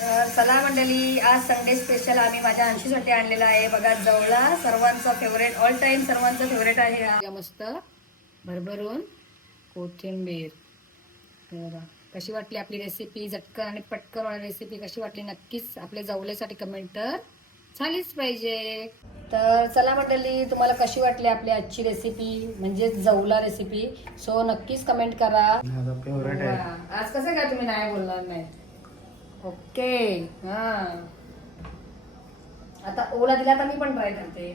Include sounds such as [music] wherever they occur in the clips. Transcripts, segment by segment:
तर चला मंडळी आज संडे स्पेशल आम्ही माझ्या अंशीसाठी आणलेला आहे. बघा जवळा सर्वांचा फेवरेट ऑल टाइम सर्वांचा फेवरेट आहे हा. या मस्त भरभरून कोथिंबीर. बघा कशी वाटली आपली रेसिपी झटकन आणि पटकन होणारी रेसिपी कशी वाटली? नक्कीच आपल्या जवळेसाठी कमेंट तर झालीच पाहिजे. तर चला मंडळी तुम्हाला कशी वाटली आपली आजची रेसिपी म्हणजे जवला रेसिपी सो नक्कीच कमेंट करा. आज कसं काय तुम्ही नाही बोलणार नाही? ओके. हा. आता ओला दिला तर मी पण ट्राय करते.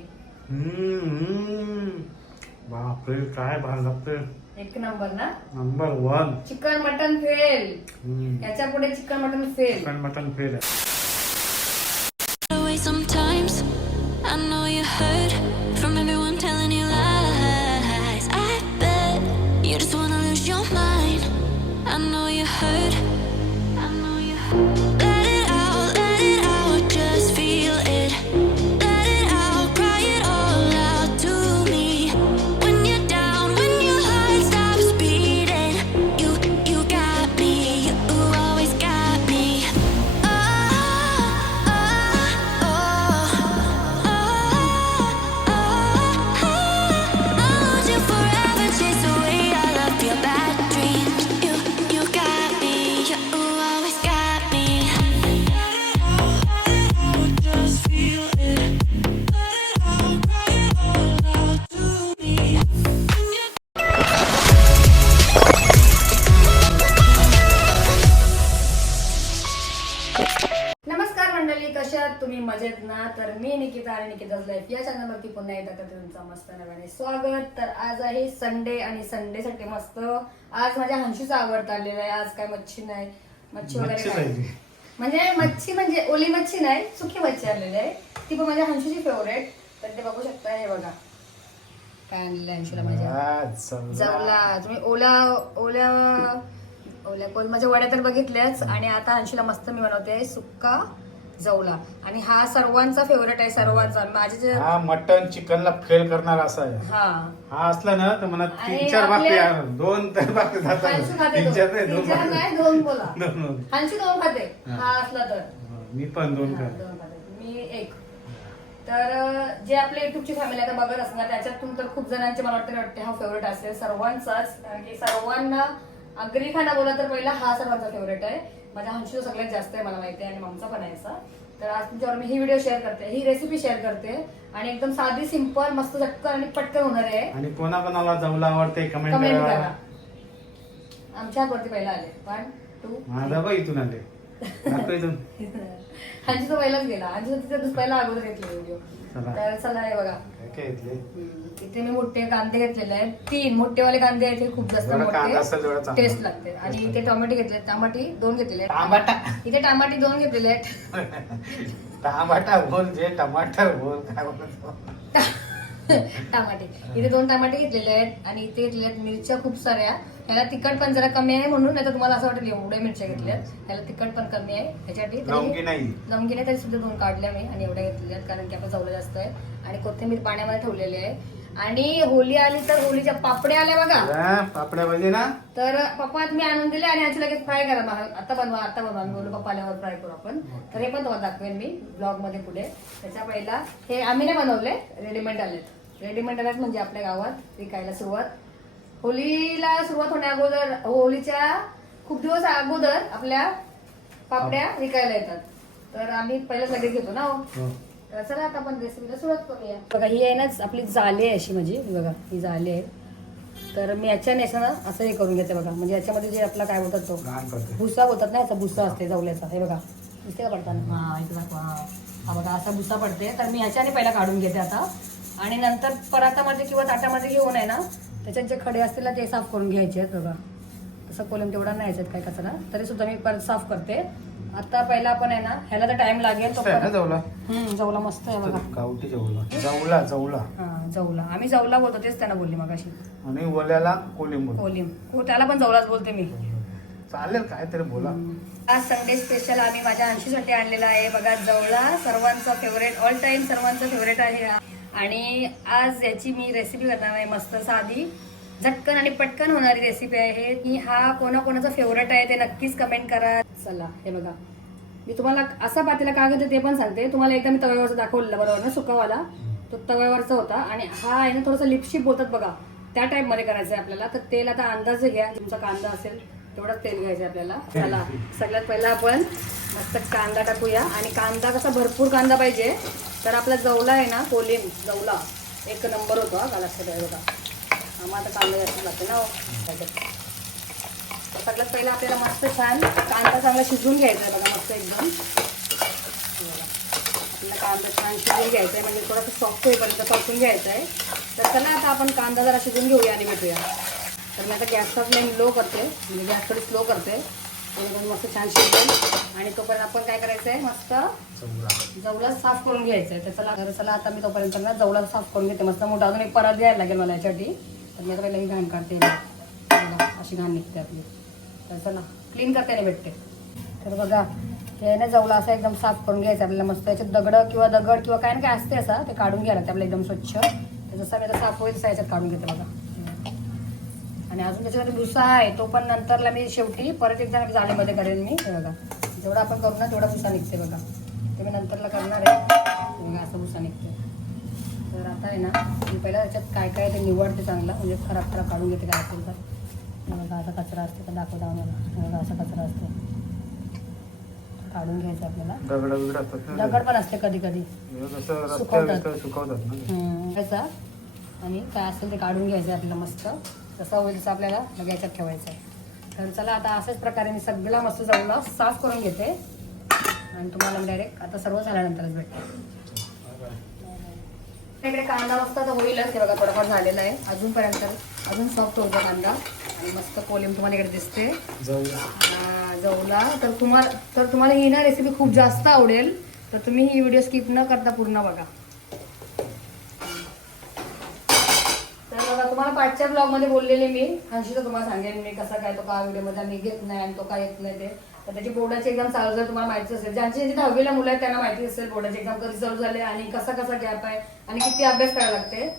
बापरे काय भार लागते एक नंबर ना? Number one chicken mutton fail. याच्यापुढे chicken mutton fail chicken mutton fail आहे. तुम्ही मजेत ना? तर मी निकिता आणि निकिताच लाईफ या चॅनलवरती पुन्हा एकदा तुमचं मस्त नव्याने स्वागत. तर आज आहे संडे आणि संडेसाठी मस्त. आज माझ्या हंशीचा आवडता आलेला आहे. आज काय मच्छी नाही. मच्छी वगैरे. म्हणजे मच्छी म्हणजे ओली मच्छी नाही सुकी मच्छी आणलेली आहे. ती पण माझ्या हंशीची फेवरेट तर ते बघू शकता हे बघा. काय आणलेलं हंशीला माझ्या. जवला तुम्ही ओला ओल्या ओल्या कोलमाच्या वड्या तर बघितल्याच. आणि आता अंशीला मस्त मी बनवते सुक्का जवला. आणि हा सर्वांचा फेवरेट आहे सर्वांचा. माझे जे हा मटन चिकनला फेल करणार असा आहे. हा. हा असला ना तर मला आणि तीन चार आहे. दोन तर जातात. खाते तीन तो. चार नाही तीन दोन चार बाकी. नाही दोन बोला. [laughs] दोन दोन. अंशू दोन खाते. हा. हा असला तर. मी पण दोन हा, खाते. दोन खाते. मी एक. तर अं, जे आपल्या युट्यूबची फॅमिली आता बघत असणार त्याच्यातून तर खूप जणांचे मला वाटतं वाटते हा फेवरेट असेल. सर्वांचाच. कारण की सर्वांना अग्री खाना बोला तर पहिला हा सर्वांचा फेवरेट आहे. माझ्या हंशीचा सगळ्यात जास्त आहे मला माहिती आहे आणि ममचा पण आहे असा. तर आज तुमच्यावर मी ही व्हिडिओ शेअर करते ही रेसिपी शेअर करते आणि एकदम साधी सिंपल मस्त झटकन आणि पटकन होणार आहे. आणि कोणा कोणाला जवला आवडते कमेंट कमेंट करा. करा. आमच्या हातवरती पहिला आले. वन टू माझा बघ इथून आले. दाखव इथून. [laughs] हांची तो पहिलाच गेला. हांची तिथे पहिला अगोदर घेतले व्हिडिओ चला. तर चला हे बघा. काय काय घेतले? हम्म, इथे मी मोठे कांदे घेतलेले आहेत. तीन मोठेवाले कांदे आहेत हे खूप जास्त कांदा असेल मोठे चांगला. टेस्ट लागते. आणि इथे टोमॅटो घेतले टमाटी दोन घेतलेले टमाटा. आहेत इथे टमाटी दोन घेतलेले आहेत. टमाटा बोल जे टमाटर बोल काय बोलतो? टमाटे. इथे दोन टमाटे घेतलेले आहेत आणि इथे घेतलेले आहेत मिरच्या खूप साऱ्या. त्याला तिखट पण जरा कमी आहे म्हणून नाही तर तुम्हाला असं वाटेल एवढ्या मिरच्या घेतल्या त्याला तिखट पण कमी आहे. त्याच्यासाठी लवंगी तरी- नाही. लवंगी नाही तरी सुद्धा दोन काढल्या मी आणि एवढ्या घेतलेल्या आहेत कारण की आपण जवळ जास्त आहे. आणि कोथिंबीर पाण्यामध्ये ठेवलेली आहे. आणि होली आली तर होलीच्या पापड्या आल्या बघा. हा, पापड्या पाहिजे ना? तर पप्पा तुम्ही आणून दिले आणि आमची लगेच फ्राय करा. मला आता बनवा आता बनवा. मी बोललो पप्पा आल्यावर फ्राय करू आपण. तर हे पण तुम्हाला दाखवेन मी ब्लॉगमध्ये पुढे. त्याच्या पहिला हे आम्ही नाही बनवले रेडीमेड आलेत. रेडीमेड आलेत म्हणजे आपल्या गावात विकायला सुरुवात. होलीला सुरुवात होण्या अगोदर होलीच्या खूप दिवस अगोदर आपल्या पापड्या विकायला येतात. तर आम्ही पहिलं लगेच घेतो ना हो? हो. तर चला आता आपण रेसिपीला सुरुवात करूया. बघा ही आहे ना आपली जाली आहे अशी माझी. ही बघा ही जाली आहे. तर मी याच्याने असं ना असं हे करून घेते बघा. म्हणजे याच्यामध्ये जे आपला काय बोलतात तो? घाण करते. भुसा बोलतात ना याचा भुसा असते जवल्याचा. हे बघा. दिसते का पडताना? हा इथे दाखवा हा हा बघा असा भुसा पडते. तर मी ह्याच्याने पहिला काढून घेते आता. आणि नंतर परातामध्ये किंवा ताटामध्ये घेऊन आहे ना त्याच्यात जे खडे असतील ना ते साफ करून घ्यायचे आहेत बघा. तसं कोलम तेवढा नाही याच्यात काय कचरा. तरी सुद्धा मी परत साफ करते. आता पहिला आपण आहे ना ह्याला तर टाइम लागेल तो मस्त आहे ना जवला हम्म जवला मस्त आहे बघा. गावठी जवला जवला जवला हा जवला आम्ही जवला बोलतो तेच त्यांना बोलली मग अशी आणि ओल्याला कोलिंबूर कोलिम. हो त्याला पण जवलाच बोलते मी. चालेल काहीतरी बोला. आज संडे स्पेशल आम्ही माझ्या अंशीसाठी आणलेला आहे. बघा जवळा सर्वांचा फेवरेट ऑल टाइम सर्वांचा फेवरेट आहे हा. आणि आज याची मी रेसिपी करणार आहे मस्त साधी. झटकन आणि पटकन होणारी रेसिपी आहे की हा कोणाकोणाचा फेवरेट आहे ते नक्कीच कमेंट करा. चला हे बघा. मी तुम्हाला असा पातेला का घेते ते पण सांगते. तुम्हाला एकदा मी तव्यावरचा दाखवलेला बरोबर ना सुकावाला तो तव्यावरचा होता. आणि हा आहे ना थोडासा लिपशिप बोलतात बघा. त्या टाईपमध्ये करायचं आहे आपल्याला. तर तेल आता अंदाज घ्या. तुमचा कांदा असेल तेवढाच तेल घ्यायचं आहे आपल्याला. चला सगळ्यात पहिला आपण मस्त कांदा टाकूया. आणि कांदा कसा भरपूर कांदा पाहिजे. तर आपला जवला आहे ना कोलिम जवला. एक नंबर होतो हा का लक्षात आहे बघा. मग आता कांदा जास्त लागते ना हो. सगळ्यात पहिला आपल्याला मस्त छान कांदा चांगला शिजवून घ्यायचा आहे बघा मस्त एकदम. आपल्याला कांदा छान शिजवून घ्यायचा आहे म्हणजे थोडासा सॉफ्ट होईपर्यंत परतून घ्यायचा आहे. तर चला आता आपण कांदा जरा शिजवून घेऊया आणि भेटूया तर मी आता गॅसचा फ्लेम लो करते म्हणजे गॅस थोडी स्लो करते. जेणेकरून मस्त छान शिजेल आणि तोपर्यंत आपण काय करायचं आहे मस्त जवला साफ करून घ्यायचं आहे. तर चला चला आता मी तोपर्यंत ना जवला साफ करून घेते. मस्त मोठा अजून एक परत द्यायला लागेल मला याच्यासाठी. तर मी आता पहिला ही घाण काढते बघा, अशी घाण निघते आपली. तर चला क्लीन करते आणि भेटते. तर बघा हे ना जवला असा एकदम साफ करून घ्यायचं आपल्याला मस्त याच्यात दगडं किंवा दगड किंवा काय ना काय असते असं ते काढून घ्यायला लागते आपल्याला एकदम स्वच्छ. तर जसं मी आता साफ होईल तसं याच्यात काढून घेते बघा. आणि अजून त्याच्यामध्ये भुसा आहे तो पण नंतरला मी शेवटी परत एकदा जाळीमध्ये करेन मी हे बघा. जेवढा आपण करू ना तेवढा भुसा निघते बघा. ते मी नंतरला करणार आहे. असं भुसा निघते तर आता आहे ना मी पहिला त्याच्यात काय काय ते निवडते चांगला म्हणजे खराब खराब काढून घेते काय असेल तर बघा असा कचरा असते तर दाखवता बघा असा कचरा असतो. काढून घ्यायचं आपल्याला. दगड पण असते कधी कधी. कसं सुकवतात. आणि काय असेल ते काढून घ्यायचं आपल्याला मस्त. जसं होईल तसं आपल्याला मग याच्यात ठेवायचं आहे. तर चला आता अशाच प्रकारे मी सगळा मस्त जवळला साफ करून घेते. आणि तुम्हाला डायरेक्ट आता सर्व झाल्यानंतरच भेटते इकडे कांदा मस्त आता होईलच हे बघा थोडंफार झालेला आहे अजूनपर्यंत अजून सॉफ्ट होतो कांदा. आणि मस्त कोलिम तुम्हाला इकडे दिसते. जवला तर तुम्हाला तर तुम्हाला ही ना रेसिपी खूप जास्त आवडेल. तर तुम्ही ही व्हिडिओ स्किप न करता पूर्ण बघा. तर बघा तुम्हाला पाठच्या ब्लॉगमध्ये बोललेले मी. हंशीचं तुम्हाला सांगेन मी कसा काय तो का व्हिडिओमध्ये मी घेत नाही आणि तो काय येत नाही ते. तर त्याची बोर्डाची एक्झाम चालू जर तुम्हाला माहिती असेल. ज्यांची ज्यांची दहावीला मुलं आहेत त्यांना माहिती असेल बोर्डाची एक्झाम कधी चालू झाले आणि कसा कसा गॅप आहे आणि किती अभ्यास करायला लागते.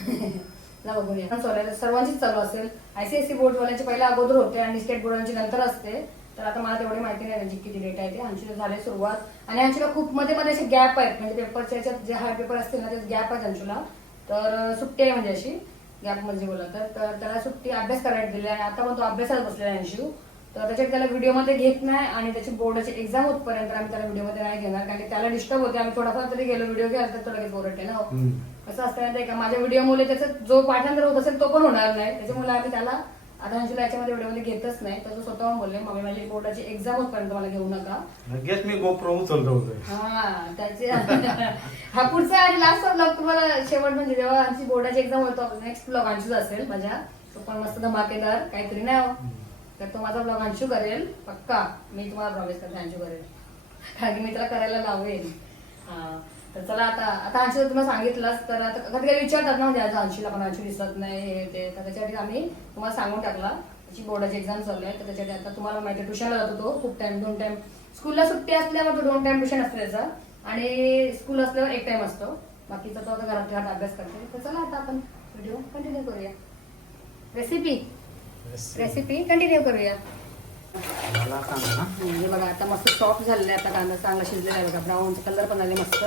[laughs] ना बघूया. पण सर्वांचीच चालू असेल. आयसीएससी बोर्ड वाल्यांची पहिला अगोदर होते आणि स्टेट बोर्डांची नंतर असते. तर आता मला तेवढी माहिती नाही त्यांची किती डेट आहे ते. आमची झाले सुरुवात. आणि आमच्याला खूप मध्ये मध्ये असे गॅप आहेत. म्हणजे पेपरच्या याच्यात जे हार्ड पेपर असतील ना ते गॅप आहेत आमच्याला तर सुट्टी आहे म्हणजे अशी. गॅप म्हणजे बोला तर. तर त्याला सुट्टी अभ्यास करायला दिली आणि आता पण तो अभ्यासात बसलेला आहे अंशू तर त्याच्यात त्याला व्हिडिओमध्ये घेत नाही आणि त्याची बोर्डाची एक्झाम होतपर्यंत आम्ही त्याला व्हिडिओमध्ये नाही घेणार. कारण की त्याला डिस्टर्ब होते. आम्ही थोडाफार तरी गेलो व्हिडिओ घ्यायला तर तो लगेच ओरडते ना. कसं असतं माहितीये का? माझ्या व्हिडिओमुळे त्याचं जो पाठांतर होत असेल तो पण होणार नाही. त्याच्यामुळे आम्ही त्याला आता अंशूला याच्यामध्ये व्हिडिओमध्ये घेतच नाही. तर तो स्वतःहून बोलले मम्मी माझी बोर्डाची एक्झाम होतपर्यंत मला घेऊ नका. लगेच मी गोप्रो उचलतो होतो. हा त्याचे [laughs] हा पुढचा आणि लास्टचा ब्लॉग तुम्हाला शेवट म्हणजे जेव्हा आमची बोर्डाची एक्झाम होतो नेक्स्ट ब्लॉग अंशूच असेल माझ्या. तो पण मस्त धमाकेदार काहीतरी नाही हो. तर तो माझा ब्लॉग अंशू करेल पक्का. मी तुम्हाला प्रॉमिस करते अंशू करेल. कारण की मी त्याला करायला लावेल तर चला आता आता अंशू तुम्हाला सांगितलंच तर आता कधी काही विचारतात ना म्हणजे आज अंशीला पण अंशू दिसत नाही हे ते. तर त्याच्यासाठी आम्ही तुम्हाला सांगून टाकला. त्याची बोर्डाची एक्झाम चालू आहे तर त्याच्यासाठी आता तुम्हाला माहिती ट्युशनला जातो तो खूप टाइम दोन टाइम स्कूलला सुट्टी असल्यावर तो दोन टाइम ट्युशन असतो त्याचा. आणि स्कूल असल्यावर एक टाइम असतो. बाकीचा तो आता घरात घरात अभ्यास करते तर चला आता आपण व्हिडिओ कंटिन्यू करूया. रेसिपी रेसिपी कंटिन्यू करूया. मला सांगा ना. म्हणजे बघा आता मस्त सॉफ्ट झालेला आहे. आता कांदा चांगला शिजलेला आहे बघा. ब्राऊनचा कलर पण आले मस्त.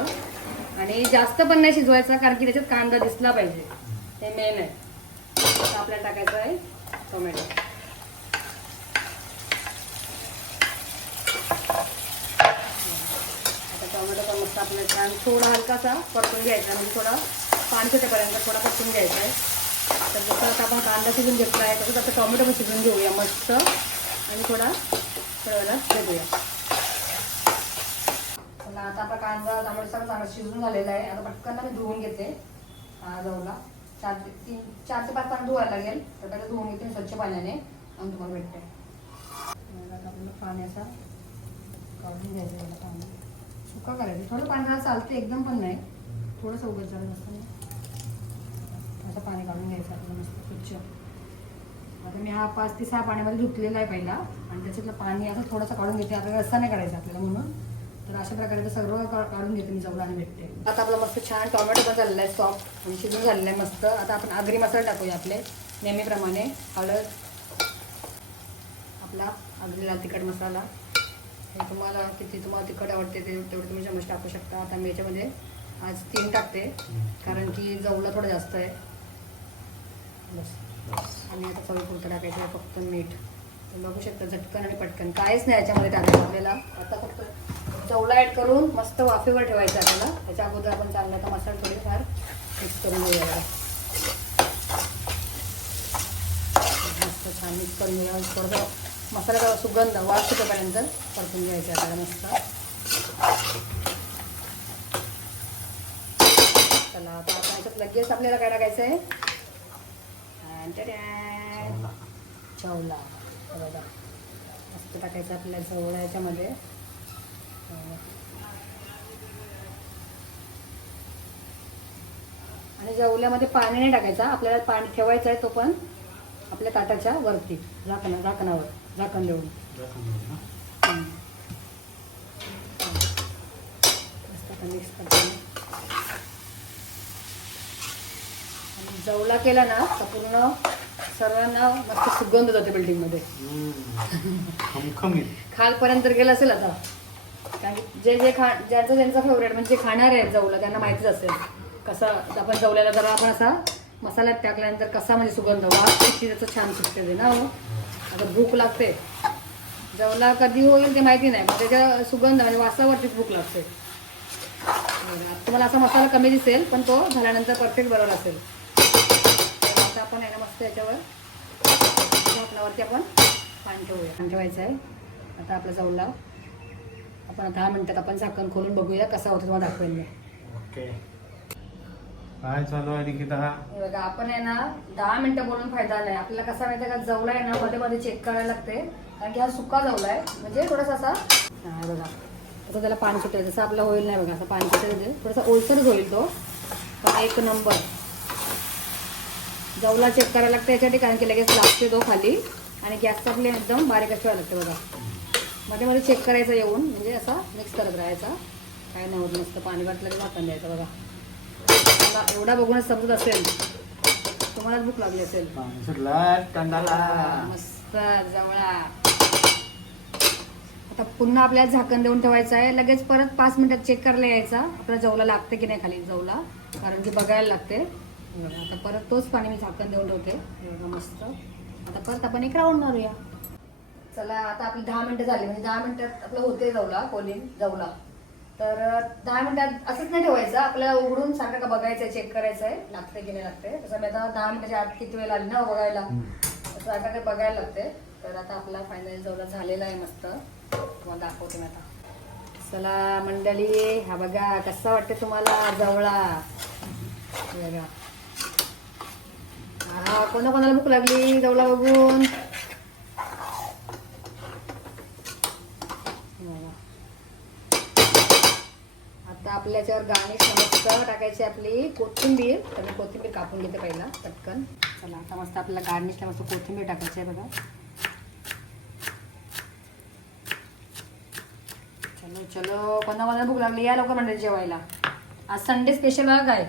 आणि जास्त पण नाही शिजवायचा कारण की त्याच्यात कांदा दिसला पाहिजे. हे मेन आहे. आता आपल्याला टाकायचं आहे टोमॅटो आता टोमॅटो पण मस्त आपल्याला छान थोडा हलकासा परतून घ्यायचा म्हणजे थोडा पाणी सुटेपर्यंत थोडा परतून घ्यायचा आहे. तर जसं आता आपण कांदा शिजून घेतला आहे तसंच आता टोमॅटो पण शिजून घेऊया मस्त. आणि थोडा थोड्या वेळात भेटूया चला आता आपला कांदा टोमॅटो सगळं चांगला शिजून झालेला आहे. आता पटकन मी धुवून घेते. जवळला चार ते तीन चार ते पाच पाणी धुवायला लागेल. तर त्याला धुवून घेते मी स्वच्छ पाण्याने. आणि तुम्हाला भेटते. आता आपल्याला पाण्याचा काढून घ्यायचं पाणी सुका करायचं. थोडं पाण्याला चालते एकदम पण नाही. थोडंसं उघड झालं नसतं असं पाणी काढून घ्यायचं आपल्याला मस्त स्वच्छ. आता मी हा पाच ते सहा पाण्यामध्ये धुतलेला आहे पहिला. आणि त्याच्यातलं पाणी असं थोडंसं काढून घेते. आपल्याला रस्ता नाही काढायचा आपल्याला म्हणून. तर अशा प्रकारे का- काढून घेते मी जवळ आणि भेटते. आता आपला मस्त छान टोमॅटो पण झालेला आहे सॉफ्ट आणि शिजून झालेलं आहे मस्त. आता आपण आगरी मसाला टाकूया आपले नेहमीप्रमाणे. हळद. आपला आगरी लाल तिखट मसाला. तुम्हाला किती तुम्हाला तिखट आवडते ते तेवढं तुम्ही चमच टाकू शकता. आता मी याच्यामध्ये आज तीन टाकते. कारण की जवला थोडं जास्त आहे. बस. आणि आता चवीपुरतं टाकायचं आहे फक्त मीठ. तुम्ही बघू शकता झटकन आणि पटकन. काहीच नाही याच्यामध्ये टाकायचं आपल्याला. आता फक्त चवला ॲड करून मस्त वाफेवर ठेवायचं आपल्याला त्याच्या अगोदर आपण चाललं तर मसाला थोडेफार मिक्स करून घेऊया मस्त छान मिक्स करून घेऊया. थोडंसं मसाल्याचा सुगंध वास सुटेपर्यंत परतून घ्यायचं आहे आपल्याला मस्त. चला आता आपण याच्यात लगेच आपल्याला काय टाकायचं आहे? चवला. हे बघा. मस्त टाकायचं आपल्या जवळ याच्यामध्ये. आणि जवल्यामध्ये पाणी नाही टाकायचं. आपल्याला पाणी ठेवायचं आहे तो पण आपल्या ताटाच्या वरती. झाकणा झाकणावर. झाकण देऊन. मिक्स करतो आणि जवला केला ना तर पूर्ण सर्वांना मस्त सुगंध जाते बिल्डिंगमध्ये खालपर्यंत गेलं असेल आता. कारण जे जे खा ज्यांचं ज्यांचं फेवरेट म्हणजे खाणार आहेत जवलं त्यांना माहितीच असेल कसा आपण जवल्याला जरा आपण असा मसाल्यात टाकल्यानंतर कसा म्हणजे सुगंध. वास त्याचं छान सुटते ते ना हो. आता भूक लागते. जवला कधी होईल ते माहिती नाही पण त्याच्या सुगंध म्हणजे वासावरती भूक लागते. तुम्हाला असा मसाला कमी दिसेल पण तो झाल्यानंतर परफेक्ट बरोबर असेल. आपण आहे ना मस्त याच्यावर. झाकणावरती आपण पाणी ठेवूया. पाणी ठेवायचं आहे. आता आपला जवळला आपण दहा मिनिटात आपण झाकण खोलून बघूया कसा होतो तुम्हाला दाखवेल ओके. काय चालू आहे निकिता? हे बघा आपण आहे ना दहा मिनिटं बोलून फायदा नाही आपल्याला कसा माहिती का जवला आहे ना मध्ये मध्ये चेक करायला लागते कारण की हा सुका जवला आहे. म्हणजे थोडासा असा बघा. असं त्याला पाणी सुटेल जसं आपलं होईल नाही बघा असं पाणी सुटेल थोडासा ओलसरच होईल तो. एक नंबर. जवला चेक करायला लागतं याच्यासाठी कारण की लगेच लागते तो खाली. आणि गॅसचा आपले एकदम बारीक असं लागते बघा. मध्ये मध्ये चेक करायचं येऊन म्हणजे असा मिक्स करत राहायचा. काय नाही होत नसतं पाणी वाटलं की झाकण द्यायचं बघा. एवढा बघूनच समजत असेल तुम्हाला भूक लागली असेल. मस्त जवळा. आता पुन्हा आपल्याला झाकण देऊन ठेवायचं आहे. लगेच परत पाच मिनिटात चेक करायला यायचा. आपल्याला जवला लागते की नाही खाली? जवला कारण की बघायला लागते. आता परत तोच पाणी मी झाकण देऊन ठेवते. हे मस्त. आता परत आपण एक राऊंड मारूया. चला आता आपली दहा मिनिटं झाली. म्हणजे दहा मिनिटात आपलं होते जवला कोलिंग जवला. तर दहा मिनिटात असंच नाही ठेवायचं. आपल्याला उघडून सारखं का बघायचं चेक करायचं आहे लागते की नाही लागते तसं मी आता दहा मिनिटाच्या आत किती वेळ आली ना बघायला. असं आता काही बघायला लागते तर आता आपला फायनल जवळ झालेला आहे मस्त. तुम्हाला दाखवते मी आता. चला मंडळी हा बघा कसा वाटते तुम्हाला? जवळा. हे बघा. हा कोणा कोणाला भूक लागली? जवळा बघून. आता आपल्या याच्यावर गार्निश मस्त टाकायची आपली कोथिंबीर. तर मी कोथिंबीर कापून घेते पहिला पटकन. चला आता मस्त आपल्याला गार्निशला मस्त कोथिंबीर टाकायची आहे बघा. चलो चलो. कोणा कोणाला भूक लागली? या लोक म्हणजे जेवायला. आज संडे स्पेशल बघा काय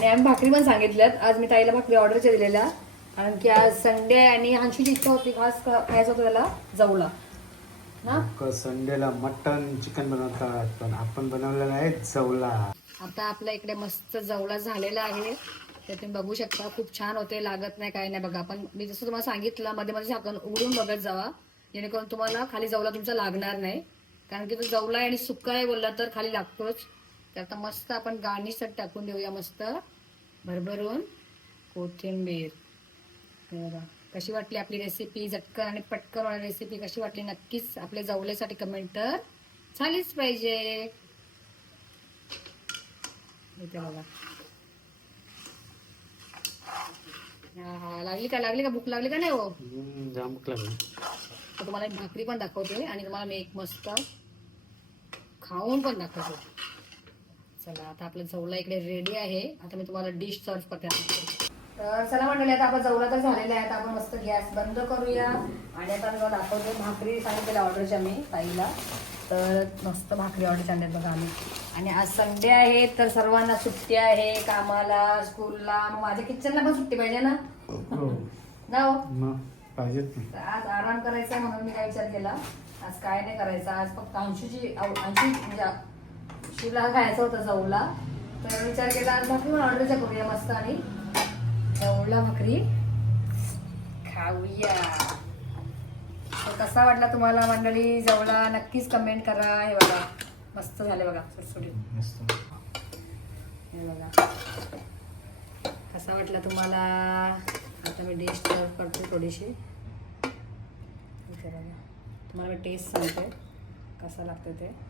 आणि आम्ही भाकरी पण सांगितल्यात. आज मी ताईला भाकरी ऑर्डरच्या दिलेल्या. कारण की आज संडे आहे आणि अंशीची इच्छा होती खास खायचं होतं त्याला जवला. ना संडेला मटन चिकन बनवतात पण आपण बनवलेला आहे चवला आता आपल्या इकडे मस्त जवळा झालेला आहे. ते तुम्ही बघू शकता खूप छान होते लागत नाही काय नाही बघा. पण मी जसं तुम्हाला सांगितलं मध्ये मध्ये झाकण उघडून बघत जावा. जेणेकरून तुम्हाला खाली जवला तुमचा लागणार नाही. कारण की तो जवला आहे आणि सुका आहे बोलला तर खाली लागतोच. तर आता मस्त आपण गार्निश टाकून देऊया मस्त. भरभरून कोथिंबीर. बघा कशी वाटली आपली रेसिपी झटकन आणि पटकन होणारी रेसिपी कशी वाटली? नक्कीच आपल्या जवल्यासाठी कमेंट तर झालीच पाहिजे. बघा. हा लागली का? लागली का? भूक लागली का नाही हो? भूक लागली. तुम्हाला भाकरी पण दाखवते आणि तुम्हाला मी एक मस्त खाऊन पण दाखवते. चला आता आपलं जवला इकडे रेडी आहे. आता मी तुम्हाला डिश सर्व करते. तर चला मंडळी आता आपण जवला तर झालेला आहे. आता आपण मस्त गॅस बंद करूया. आणि आता मी तुम्हाला दाखवते भाकरी सांगितलेल्या ऑर्डरच्या मी ताईला. तर मस्त भाकरी ऑर्डर आणल्यात बघा आम्ही. आणि आज संडे आहे तर सर्वांना सुट्टी आहे कामाला स्कूलला मग माझ्या किचनला पण सुट्टी पाहिजे ना? हो. ना हो? तर आज आराम करायचा म्हणून मी काय विचार केला. आज काय नाही करायचं. आज फक्त अंशूची अंशू म्हणजे शिवला खायचं होतं जवला तर विचार केला आज भाकरी ऑर्डरच्या करूया मस्त आणि जवळला भाकरी. खाऊया. तर कसा वाटला तुम्हाला मंडळी? जवळा नक्कीच कमेंट करा. हे बघा मस्त झाले बघा सुटसुटीत. मस्त. हे बघा. कसा वाटला तुम्हाला? आता मी डिश सर्व करते थोडीशी. तुम्हाला मी टेस्ट सांगते. कसा लागते ते.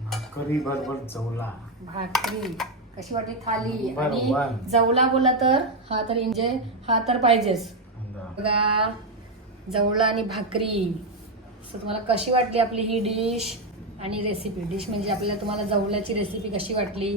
भाकरी बरोबर चवला भाकरी. कशी वाटली? थाली. आणि. जवला बोला तर हा तर इंजे हा तर पाहिजेच. बघा जवळा आणि भाकरी. सो तुम्हाला कशी वाटली आपली ही डिश? आणि रेसिपी डिश म्हणजे आपल्याला तुम्हाला जवळ्याची रेसिपी कशी वाटली?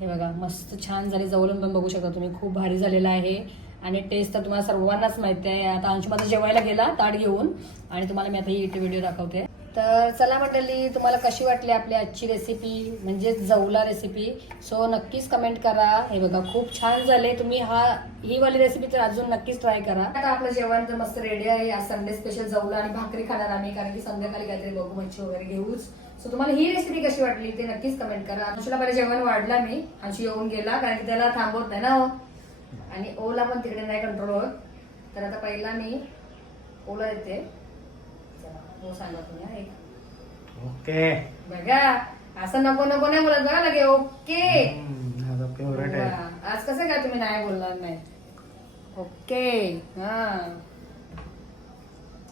हे बघा मस्त छान झाली. जवळून पण बघू शकता तुम्ही. खूप भारी झालेला आहे. आणि टेस्ट तर तुम्हाला सर्वांनाच माहिती आहे. आता अंशू माझा जेवायला गेला ताट घेऊन. आणि तुम्हाला मी आता ही व्हिडिओ दाखवते. तर चला मंडळी तुम्हाला कशी वाटली आपली आजची रेसिपी म्हणजे जवला रेसिपी सो नक्कीच कमेंट करा. हे बघा खूप छान झाले. तुम्ही हा ही वाली रेसिपी तर अजून नक्कीच ट्राय करा. आता आपलं जेवण तर मस्त रेडी आहे. आज संडे स्पेशल जवला आणि भाकरी खाणार आम्ही कारण की संध्याकाळी काहीतरी बघू मच्छी वगैरे घेऊच. सो तुम्हाला ही रेसिपी कशी वाटली ते नक्कीच कमेंट करा. अंशूला पहिले जेवण वाढला मी. अंशू येऊन गेला कारण की त्याला थांबवत नाही ना हो. आणि ओला पण तिकडे नाही कंट्रोल होत. तर आता पहिला मी ओला येते हो सांगा तुम्ही एक. ओके. बघा असं नको नको नाही बोलत बघा लगे ओके. हम्म, माझा फेवरेट आहे. वा, आज कसं काय तुम्ही नाही बोलणार नाही? ओके हा.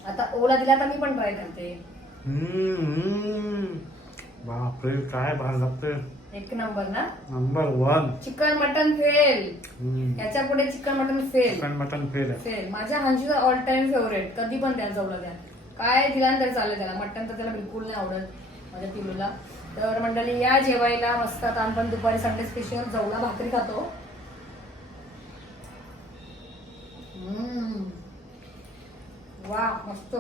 आता ओला दिला तर मी पण ट्राय करते. हम्म, हम्म. बापरे काय भारी लागते एक नंबर ना? Number one. Chicken mutton fail hmm. याच्यापुढे chicken mutton fail chicken mutton fail आहे. फेल माझ्या हांशीचा ऑल टाइम फेवरेट कधी पण द्या जवळ द्या काय दिला तरी चालेल त्याला. मटण तर त्याला बिलकुल नाही आवडत माझ्या पिलूला. तर मंडळी या जेवायला मस्त आता आम्ही दुपारी संडे स्पेशल जवळा भाकरी खातो. वा मस्त.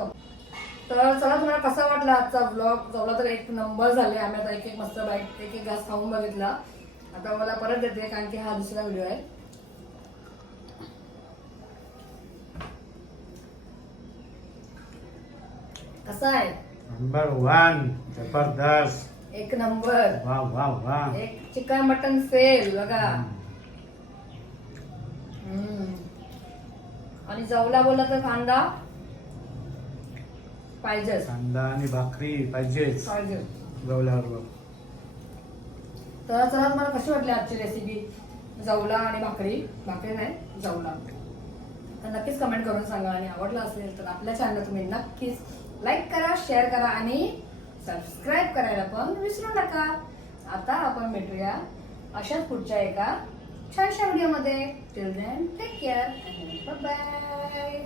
तर चला तुम्हाला कसा वाटला आजचा ब्लॉग जवळा तर एक नंबर झाले. आम्ही आता एक एक मस्त बाईक एक एक घास खाऊन बघितला. आता मला परत देते कारण की हा दुसरा व्हिडिओ आहे. कसा आहे? नंबर वन जबरदस्त. एक नंबर. वा वा वा एक चिकन मटन फेल बघा. हम्म. आणि जवला बोलला तर कांदा? पाहिजेच. कांदा आणि भाकरी पाहिजेच. पाहिजे. गवल्याबरोबर तर चला तुम्हाला कशी वाटली आजची रेसिपी जवला आणि भाकरी. भाकरी नाही जवला. तर नक्कीच कमेंट करून सांगा. आणि आवडलं असेल तर आपल्या चॅनल तुम्ही नक्कीच लाईक करा शेअर करा आणि सबस्क्राईब करायला पण विसरू नका. आता आपण भेटूया अशाच पुढच्या एका छानशा व्हिडिओमध्ये. Till then take care bye